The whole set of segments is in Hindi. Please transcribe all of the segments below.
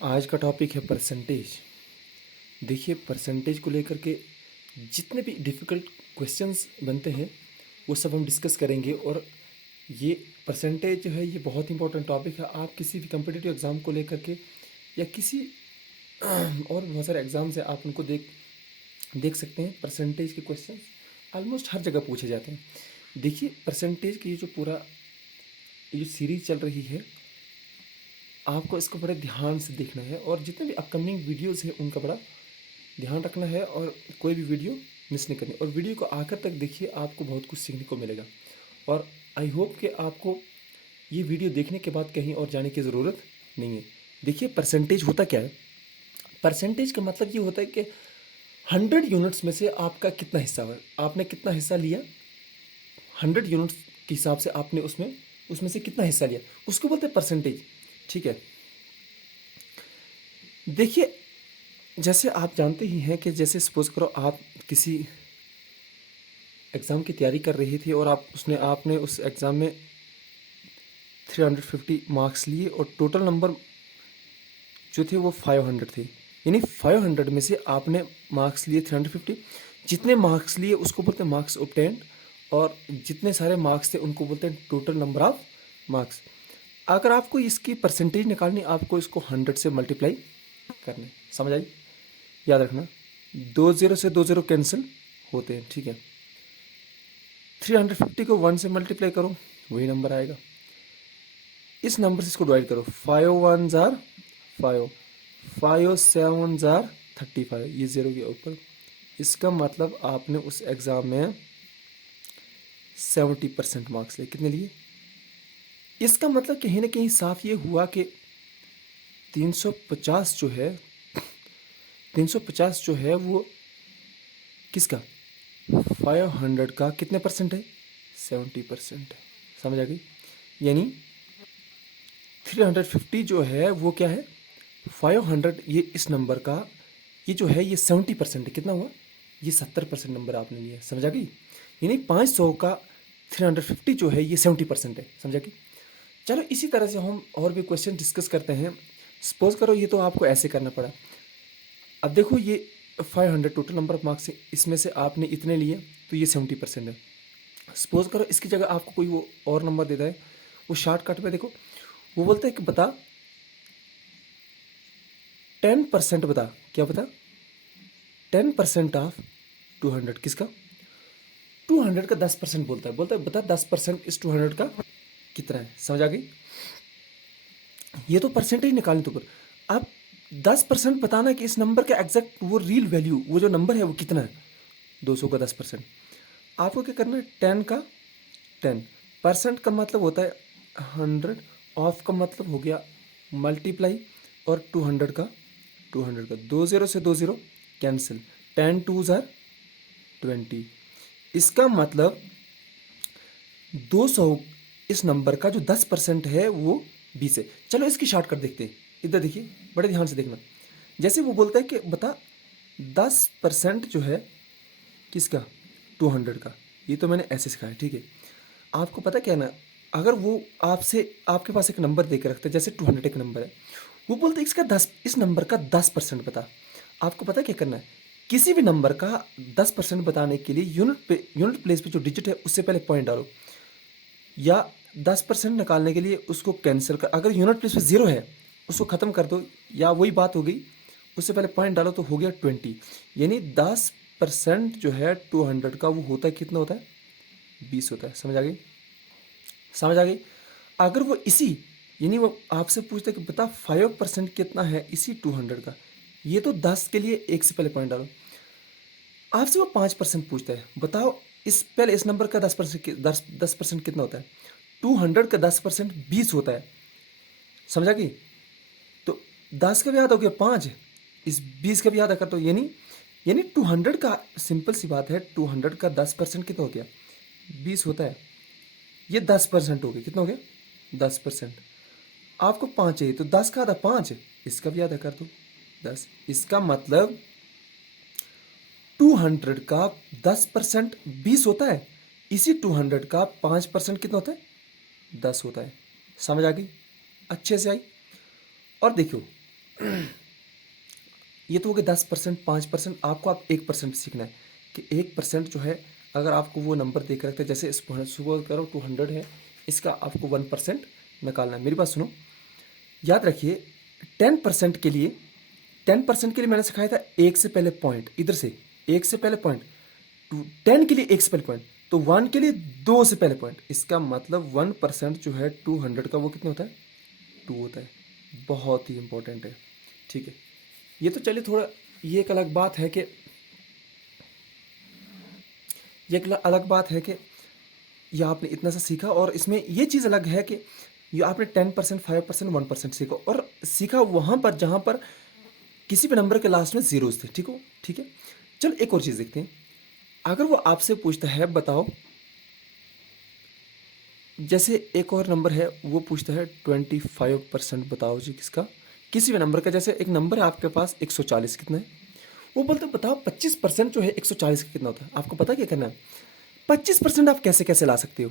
आज का टॉपिक है परसेंटेज। देखिए, परसेंटेज को लेकर के जितने भी डिफ़िकल्ट क्वेश्चंस बनते हैं वो सब हम डिस्कस करेंगे। और ये परसेंटेज जो है ये बहुत इंपॉर्टेंट टॉपिक है। आप किसी भी कम्पिटिटिव एग्ज़ाम को लेकर के या किसी और भी बहुत सारे एग्ज़ाम्स हैं, आप उनको देख देख सकते हैं। परसेंटेज के क्वेश्चन ऑलमोस्ट हर जगह पूछे जाते हैं। देखिए, परसेंटेज की ये जो पूरा ये सीरीज़ चल रही है, आपको इसको बड़े ध्यान से देखना है और जितने भी अपकमिंग वीडियोस हैं उनका बड़ा ध्यान रखना है और कोई भी वीडियो मिस नहीं करनी। और वीडियो को आखिर तक देखिए, आपको बहुत कुछ सीखने को मिलेगा। और आई होप कि आपको ये वीडियो देखने के बाद कहीं और जाने की ज़रूरत नहीं है। देखिए, परसेंटेज होता क्या है। परसेंटेज का मतलब ये होता है कि 100 यूनिट्स में से आपका कितना हिस्सा है, आपने कितना हिस्सा लिया। 100 यूनिट्स के हिसाब से आपने उसमें उसमें से कितना हिस्सा लिया, उसको बोलते हैं परसेंटेज। ठीक है। देखिए, जैसे आप जानते ही हैं कि जैसे सपोज़ करो आप किसी एग्ज़ाम की तैयारी कर रही थी और आपने उस एग्ज़ाम में 350 मार्क्स लिए और टोटल नंबर जो थे वो 500 थे। यानी 500 में से आपने मार्क्स लिए 350। जितने मार्क्स लिए उसको बोलते हैं मार्क्स ऑब्टेन्ड, और जितने सारे मार्क्स थे उनको बोलते हैं टोटल नंबर ऑफ मार्क्स। अगर आपको इसकी परसेंटेज निकालनी, आपको इसको 100 से मल्टीप्लाई करना। समझ आई? याद रखना, 20 से 20 कैंसिल होते हैं। ठीक है। 350 को 1 से मल्टीप्लाई करो, वही नंबर आएगा। इस नंबर से इसको डिवाइड करो, 5 1 जार 5, 5 7 जार 35, ये 0 के ऊपर। इसका मतलब आपने उस एग्ज़ाम में 70% मार्क्स लिए। कितने लिए? इसका मतलब कहीं ना कहीं साफ ये हुआ कि 350 जो है 350 जो है वो किसका, 500 का कितने परसेंट है, 70% है। समझ आ गई? यानी 350 जो है वो क्या है, 500, ये इस नंबर का ये जो है ये 70% है। कितना हुआ, ये 70% नंबर आपने लिया। समझ आ गई? यानी 500 का 350 जो है ये 70% है। समझ आ गई? चलो, इसी तरह से हम और भी क्वेश्चन डिस्कस करते हैं। सपोज करो ये तो आपको ऐसे करना पड़ा। अब देखो, ये 500 टोटल नंबर ऑफ मार्क्स है, इसमें से आपने इतने लिए तो ये 70% है। सपोज करो इसकी जगह आपको कोई वो और नंबर देता है, वो शॉर्टकट में देखो, वो बोलता है कि बता 10% बता। क्या बता? 10% ऑफ 200 किसका, 200 का 10% बोलता है बता 10% इस 200 का कितना है। समझ आ गई? ये तो परसेंटेज निकालने तो पर अब 10% बताना कि इस नंबर का एग्जैक्ट वो रियल वैल्यू, वो जो नंबर है वो कितना है। 200 का 10%। आपको क्या करना है, 10 का 10% का मतलब होता है 100, ऑफ का मतलब हो गया मल्टीप्लाई, और 200 का 20 से 20 कैंसिल, 10 2 ज़ार 20। इसका मतलब 200 इस नंबर का जो 10% है वो 20 है। चलो इसकी शॉर्टकट देखते हैं। इधर देखिए, बड़े ध्यान से देखना। जैसे वो बोलता है कि बता 10% जो है किसका, 200 का। ये तो मैंने ऐसे सिखाया। ठीक है। आपको पता क्या है ना, अगर वो आपसे आपके पास एक नंबर दे के रखता है, जैसे 200 एक नंबर है, वो बोलते हैं इसका 10, इस नंबर का 10% बता। आपको पता क्या करना है, किसी भी नंबर का 10% बताने के लिए यूनिट प्लेस पे जो डिजिट है उससे पहले पॉइंट डालो, या 10% निकालने के लिए उसको कैंसिल कर, अगर यूनिट प्लेस पे 0 है उसको ख़त्म कर दो, या वही बात हो गई, उससे पहले पॉइंट डालो तो हो गया 20। यानी 10% जो है 200 का वो होता है कितना होता है, 20 होता है। समझ आ गई? समझ आ गई? अगर वो इसी, यानी वो आपसे पूछता है कि बता 5% कितना है इसी 200 का, ये तो 10 के लिए एक से पहले पॉइंट डालो। आपसे वो 5% पूछता है, बताओ इस पहले इस नंबर का 10% कितना होता है। 200 का 10% 20 होता है। समझा कि? तो 10 का भी याद हो गया 5, इस 20 का भी याद कर, तो यानी यानी 200 का, सिंपल सी बात है, 200 का 10% कितना हो गया, 20 होता है। ये 10% हो गया, कितना हो गया, 10%। आपको 5 चाहिए तो 10 का आधा 5, इसका भी आधा कर दो 10। इसका मतलब 200 का 10% 20 होता है, इसी 200 का 5% कितना होता है, 10 होता है। समझ आ गई? अच्छे से आई? और देखो, ये तो हो गया 10%, 5%। आपको आप 1% सीखना है कि 1% जो है, अगर आपको वो नंबर देख रखते हैं, जैसे सुबह करो 200 है, इसका आपको 1% निकालना है। मेरी बात सुनो, याद रखिए 10% के लिए, 10% के लिए मैंने सिखाया था एक से पहले पॉइंट, इधर से एक से पहले पॉइंट, 10 के लिए एक से पहले पॉइंट, तो 1 के लिए 2 से पहले पॉइंट। इसका मतलब 1% जो है 200 का वो कितना होता है, 2 होता है। बहुत ही इंपॉर्टेंट है, ठीक है। ये तो चलिए थोड़ा, ये एक अलग बात है कि, ये एक अलग बात है कि ये आपने इतना सा सीखा, और इसमें ये चीज़ अलग है कि ये आपने 10%, 5%, 1% सीखा, और सीखा वहाँ पर जहाँ पर किसी भी नंबर के लास्ट में जीरोस थे, ठीक है। चलो एक और चीज़ देखते हैं। अगर वो आपसे पूछता है बताओ, जैसे एक और नंबर है, वो पूछता है 25% बताओ जी किसका, किसी भी नंबर का। जैसे एक नंबर है आपके पास 140, कितना है, वो बोलते बताओ 25% जो है 140 का कितना होता है। आपको पता क्या करना है, 25% आप कैसे कैसे ला सकते हो।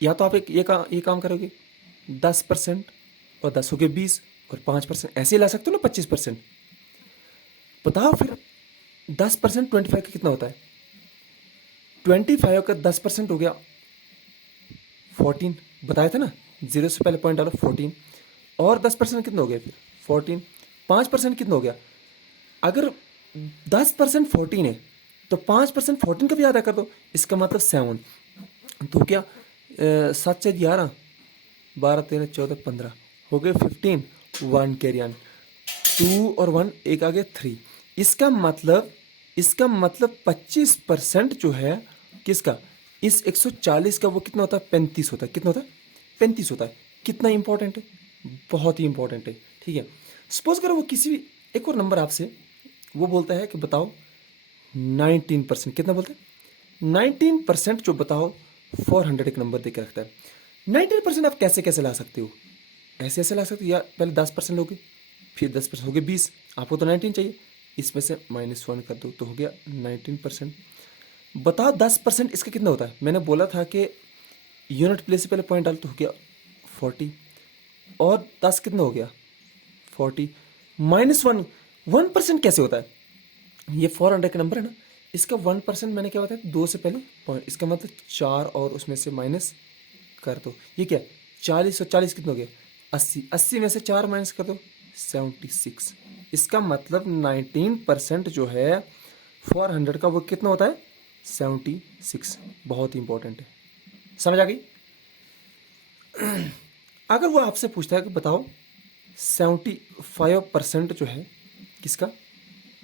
या तो आप एक ये काम करोगे, 10% और 10 हो गए 20, और 5% ऐसे ही ला सकते हो ना 25%। बताओ फिर 10% 25 का कितना होता है, 25 का 10% हो गया 14, बताया था ना, जीरो से पहले पॉइंट डालो 14, और 10% कितना हो गया फिर 14, 5% कितना हो गया। अगर 10% 14 है तो 5% 14 का भी आधा कर दो, इसका मतलब 7, तो क्या 7 से 11, 12 13 14 15 हो गए 15, 1 कैरी ऑन, 2 और 1 एक आ गया 3। इसका मतलब 25% जो है किसका, इस 140 का वो कितना होता है, 35 होता है। कितना होता है, 35 होता है। कितना इंपॉर्टेंट है, बहुत ही इंपॉर्टेंट है, ठीक है। सपोज करो वो किसी भी एक और नंबर आपसे वो बोलता है कि बताओ 19%, कितना बोलते हैं 19% जो बताओ 400 एक नंबर देकर रखता है। 19% आप कैसे कैसे ला सकते हो, ऐसे ऐसे ला सकते हो, या पहले 10% लोगे, फिर 10% हो गए 20, आपको तो 19 चाहिए, इसमें से -1 कर दो तो हो गया 19%। बताओ 10% इसका कितना होता है। मैंने बोला था कि यूनिट प्लेस से पहले पॉइंट डाल तो हो गया 40, और 10 कितना हो गया 40, -1, 1% कैसे होता है। ये 400 का नंबर है ना, इसका 1% मैंने क्या बताया 2 से पहले पॉइंट, इसका मतलब 4, और उसमें से माइनस कर दो। ये क्या 40 और 40 कितना हो गया 80, 80 में से 4 माइनस कर दो 76। इसका मतलब 19% जो है 400 का वो कितना होता है 76। बहुत ही इंपॉर्टेंट है, समझ आ गई। अगर वो आपसे पूछता है कि बताओ 75% जो है किसका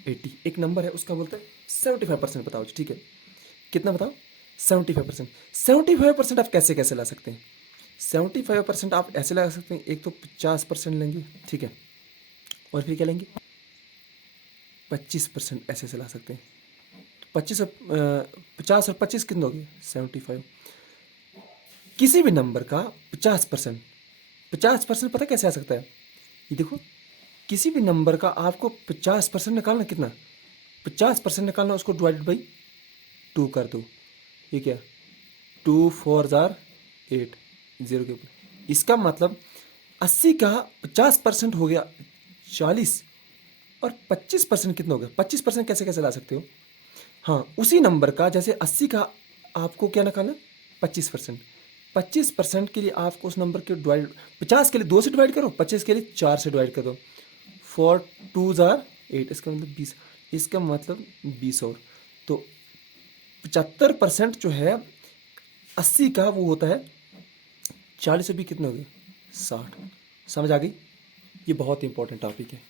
80, एक नंबर है उसका बोलता है 75% बताओ, ठीक है। कितना बताओ 75%। 75% आप कैसे कैसे ला सकते हैं, 75% आप ऐसे लगा सकते हैं, एक तो 50% लेंगे, ठीक है, और फिर क्या लेंगे 25% ऐसे ऐसे ला सकते हैं। तो 50 और 25 कितना हो गया 75। किसी भी नंबर का 50%, 50% पता कैसे आ सकता है, ये देखो, किसी भी नंबर का आपको 50% निकालना, कितना 50% निकालना, उसको डिवाइडेड बाई 2 कर दो, ये क्या 2 4 जार 8, 0 के ऊपर। इसका मतलब 80 का 50% हो गया 40, और 25% कितना हो गया 25% कैसे कैसे ला सकते हो। हाँ, उसी नंबर का जैसे 80 का आपको क्या निकालना 25%, 25% के लिए आपको उस नंबर के डिवाइड, 50 के लिए 2 से डिवाइड करो, 25 के लिए 4 से डिवाइड कर दो, 4 2 जार 8, इसका मतलब 20, इसका मतलब 20 और, तो 75% जो है 80 का वो होता है 40 से भी कितने हो गए 60। समझ आ गई, ये बहुत इंपॉर्टेंट टॉपिक है।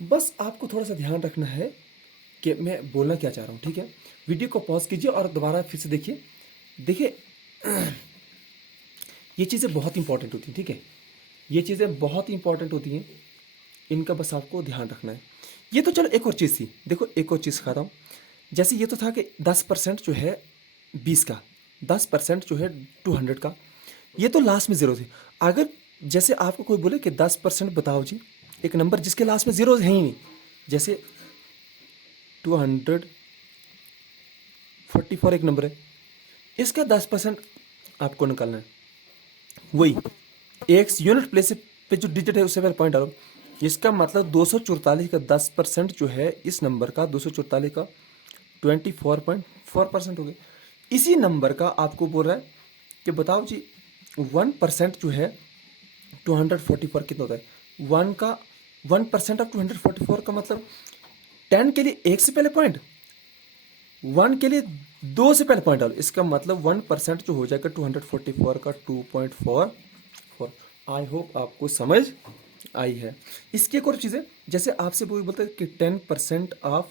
बस आपको थोड़ा सा ध्यान रखना है कि मैं बोलना क्या चाह रहा हूँ, ठीक है। वीडियो को पॉज कीजिए और दोबारा फिर से देखिए। देखिए ये चीज़ें बहुत इंपॉर्टेंट होती हैं, ठीक है, ये चीज़ें बहुत इंपॉर्टेंट होती हैं, इनका बस आपको ध्यान रखना है। ये तो चलो एक और चीज़ थी, देखो एक और चीज़ सिखाता हूँ। जैसे ये तो था कि 10% जो है 20 का, 10% जो है 200 का, ये तो लास्ट में ज़ीरो थे। अगर जैसे आपको कोई बोले कि 10% बताओ जी, एक नंबर जिसके लास्ट में ज़ीरो है ही नहीं, जैसे 244 एक नंबर है, इसका 10% आपको निकालना है। वही एक यूनिट प्लेस पे जो डिजिट है उससे पहले पॉइंट डालो, इसका मतलब 244 का 10% जो है इस नंबर का 244 का 24.4% हो गया। इसी नंबर का आपको बोल रहा है कि बताओ जी 1% जो है 244 कितना होता है। 1% ऑफ 244 का मतलब 10 के लिए 1 से पहले पॉइंट, 1 के लिए 2 से पहले पॉइंट डालो। इसका मतलब 1% जो हो जाएगा 244 का 2.44। आई होप आपको समझ आई है। इसकी एक और चीज़ है, जैसे आपसे वो बोलते हैं कि 10% ऑफ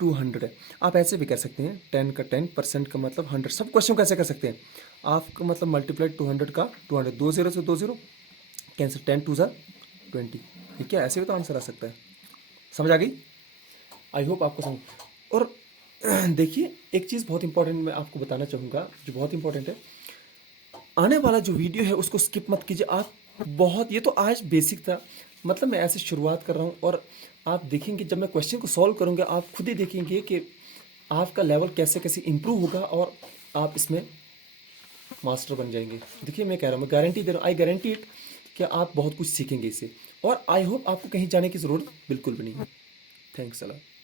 200 है, आप ऐसे भी कर सकते हैं 10 का 10% का मतलब 100। सब क्वेश्चन कैसे कर सकते हैं, आपका मतलब मल्टीप्लाई 200 का 200, 2 0 से 2 0 कैंसिल, 10 2 ज़ा 20। ठीक है, ऐसे भी तो आंसर आ सकता है। समझ आ गई? आई होप आपको समझ। और देखिए एक चीज़ बहुत इंपॉर्टेंट मैं आपको बताना चाहूँगा, जो बहुत इंपॉर्टेंट है, आने वाला जो वीडियो है उसको स्किप मत कीजिए आप। बहुत, ये तो आज बेसिक था, मतलब मैं ऐसे शुरुआत कर रहा हूँ, और आप देखेंगे जब मैं क्वेश्चन को सॉल्व करूँगा आप खुद ही देखेंगे कि आपका लेवल कैसे कैसे इंप्रूव होगा और आप इसमें मास्टर बन जाएंगे। देखिए मैं कह रहा हूँ, मैं गारंटी दे रहा हूँ, आई गारंटी इट कि आप बहुत कुछ सीखेंगे इससे, और आई होप आपको कहीं जाने की ज़रूरत बिल्कुल भी नहीं है। Thanks a lot.